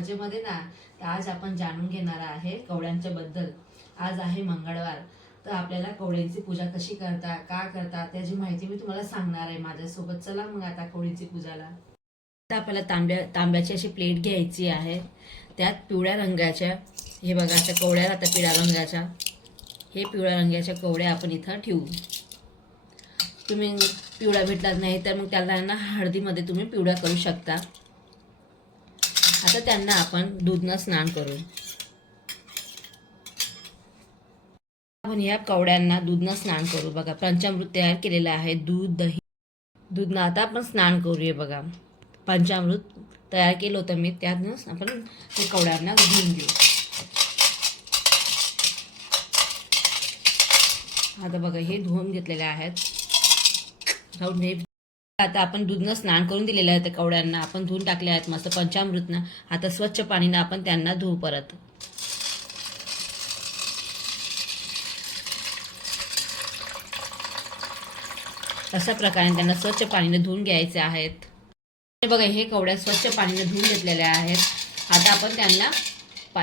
मजेमध्ये ना. तर आज आपण जाणून घेणार आहे कवड्यांच्या बद्दल. आज आहे मंगळवार, तर आपल्याला कवड्यांची पूजा कशी करता, का करता त्याची माहिती मी तुम्हाला सांगणार आहे माझ्यासोबत. चला मग आता कवडीची पूजाला. आता आपल्याला तांब्याची अशी प्लेट घ्यायची आहे. त्यात पिवळ्या रंगाच्या, हे बघा अशा कवड्या राहतात पिवळ्या रंगाच्या, हे पिवळ्या रंगाच्या कवड्या आपण इथं ठेवू. तुम्ही पिवळा भेटला नाही तर मग त्याला ना हळदीमध्ये तुम्ही पिवळा करू शकता. आता त्यांना आपण दूधनं स्नान करू. आपण या कवड्यांना दूधनं स्नान करू. बघा पंचामृत तयार केलेलं आहे, दूध दही. दूधनं आता आपण स्नान करूया. बघा पंचामृत तयार केलं होतं मी, त्यातनं आपण ते कवड्यांना धुवून घेऊ. आता बघा हे धुवून घेतलेले आहेत. आता आपण दूधनं स्नान करून दिलेलं आहे. त्या कवड्यांना आपण धुवून टाकले आहेत मस्त पंचामृतनं. आता स्वच्छ पाणीनं आपण त्यांना धुवू परत. अशा प्रकारे त्यांना स्वच्छ पाणीने धुवून घ्यायचे आहेत. हे बघा हे कवड्या स्वच्छ पाणीने धुवून घेतलेल्या आहेत. आता आपण त्यांना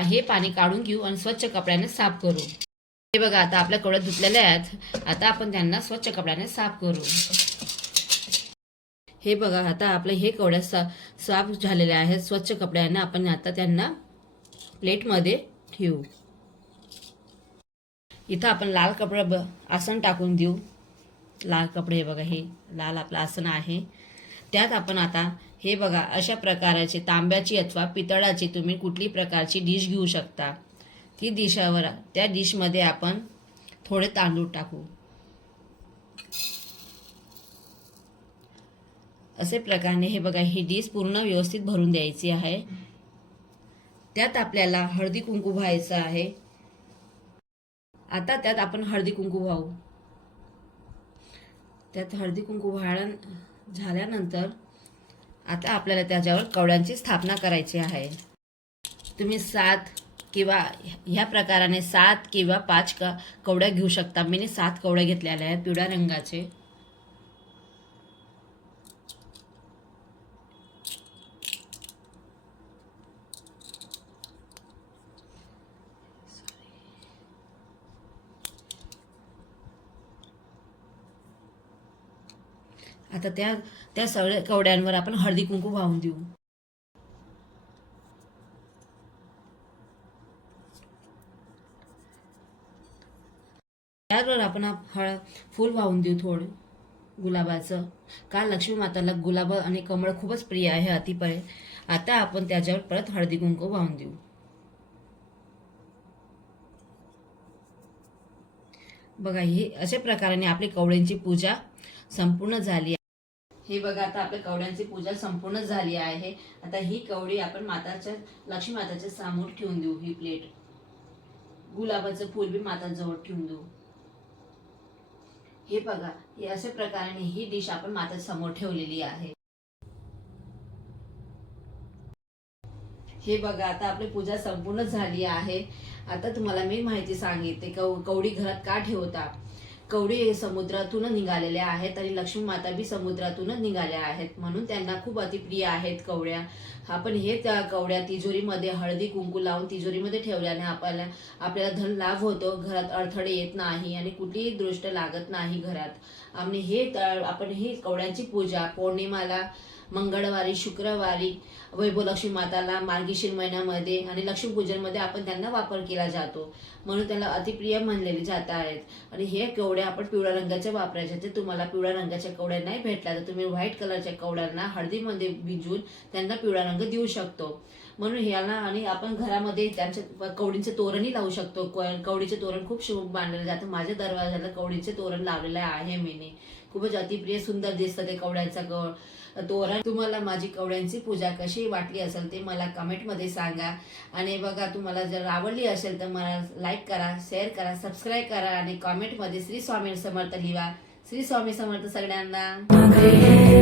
हे पाणी काढून घेऊ आणि स्वच्छ कपड्याने साफ करू. हे बघा आता आपल्या कवड्या धुतलेल्या आहेत. आता आपण त्यांना स्वच्छ कपड्याने साफ करू. हे बघा आता आपले हे कवड्या साफ झालेल्या आहेत स्वच्छ कपड्याने. आपण आता त्यांना प्लेटमध्ये ठेवू. इथं आपण लाल कपडा आसन टाकून देऊ. लाल कपडे, हे बघा हे लाल आपलं आसन आहे. त्यात आपण आता हे बघा अशा प्रकारचे तांब्याची अथवा पितळाची तुम्ही कुठली प्रकारची डिश घेऊ शकता. ती डिशावर त्या डिशमध्ये आपण थोडे तांदूळ टाकू. असे प्रकारे हे बघा ही डिश पूर्ण व्यवस्थित भरून द्यायची आहे. त्यात आपल्याला हळदी कुंकू व्हायचं आहे. आता त्यात आपण हळदी कुंकू वाहू. त्यात हळदी कुंकू झाल्यानंतर आता आपल्याला त्याच्यावर कवड्यांची स्थापना करायची आहे. तुम्ही 7 किंवा ह्या प्रकाराने 7 किंवा 5 कवड्या घेऊ शकता. मी 7 कवड्या घेतलेल्या आहेत पिवळ्या रंगाचे. आता त्या सगळ्या कवड्यांवर आपण हळदी कुंकू वाहून देऊ. त्यावर आपण फूल वाहून देऊ थोडं गुलाबाचं. का लक्ष्मी माताला गुलाब आणि कमळ खूपच प्रिय आहे अतिपय. आता आपण त्याच्यावर परत हळदी कुंकू वाहून देऊ. बघा हे अशा प्रकारे आपली कवड्यांची पूजा संपूर्ण झाली. हे बघा आता आपल्या कवड्यांची पूजा संपूर्ण झाली आहे. आता ही कवडी आपण लक्ष्मी माताच्या समोर ठेवून देऊ. ही प्लेट गुलाबाचं फूल बी माताजवळ ठेवून देऊ. हे बघा हे अशा प्रकारे ही डिश आपण माता समोर ठेवलेली आहे. हे बघा आता आपली पूजा संपूर्ण झाली आहे. आता तुम्हाला मी माहिती सांगितले कवडी घरात का ठेवता. कवडी समुद्रातून निघालेल्या आहेत आणि लक्ष्मी माता बी समुद्रातूनच निघाल्या आहेत, म्हणून त्यांना खूप अतिप्रिय आहेत कवड्या. आपण हे त्या कवड्या तिजोरीमध्ये हळदी कुंकू लावून तिजोरीमध्ये ठेवल्याने आपल्याला धन लाभ होतो. घरात अडथळे येत नाही आणि कुठलीही दृष्ट लागत नाही घरात. आणि आपण ही कवड्यांची पूजा पौर्णिमाला, मंगळवारी, शुक्रवारी, वैभव लक्ष्मी माताला मार्गशीर्ष महिन्यामध्ये आणि लक्ष्मीपूजनमध्ये आपण त्यांना वापर केला जातो, म्हणून त्याला अतिप्रिय मानलेले जात आहेत. आणि हे कवड्या आपण पिवळ्या रंगाच्या वापरायच्या. ते तुम्हाला पिवळ्या रंगाच्या कवड्या नाही भेटल्या तर तुम्ही व्हाईट कलरच्या कवड्यांना हळदीमध्ये भिजवून त्यांना पिवळा रंग देऊ शकतो. म्हणून ह्याला आणि आपण घरामध्ये त्यांच्या कवडीचे तोरणही लावू शकतो. कवडीचे तोरण खूप शुभ मानले जातं. माझ्या दरवाजाला कवडीचे तोरण लावलेले आहे मीने. खूपच अतिप्रिय सुंदर दिसतं ते कवड्याचं तोरण. तुम्हाला माझी कवड्यांची पूजा कशी वाटली असेल ते मला कमेंटमध्ये सांगा. आणि बघा तुम्हाला जर आवडली असेल तर मला लाईक करा, शेअर करा, सबस्क्राईब करा आणि कमेंटमध्ये श्री स्वामी समर्थ लिहा. श्री स्वामी समर्थ सगळ्यांना.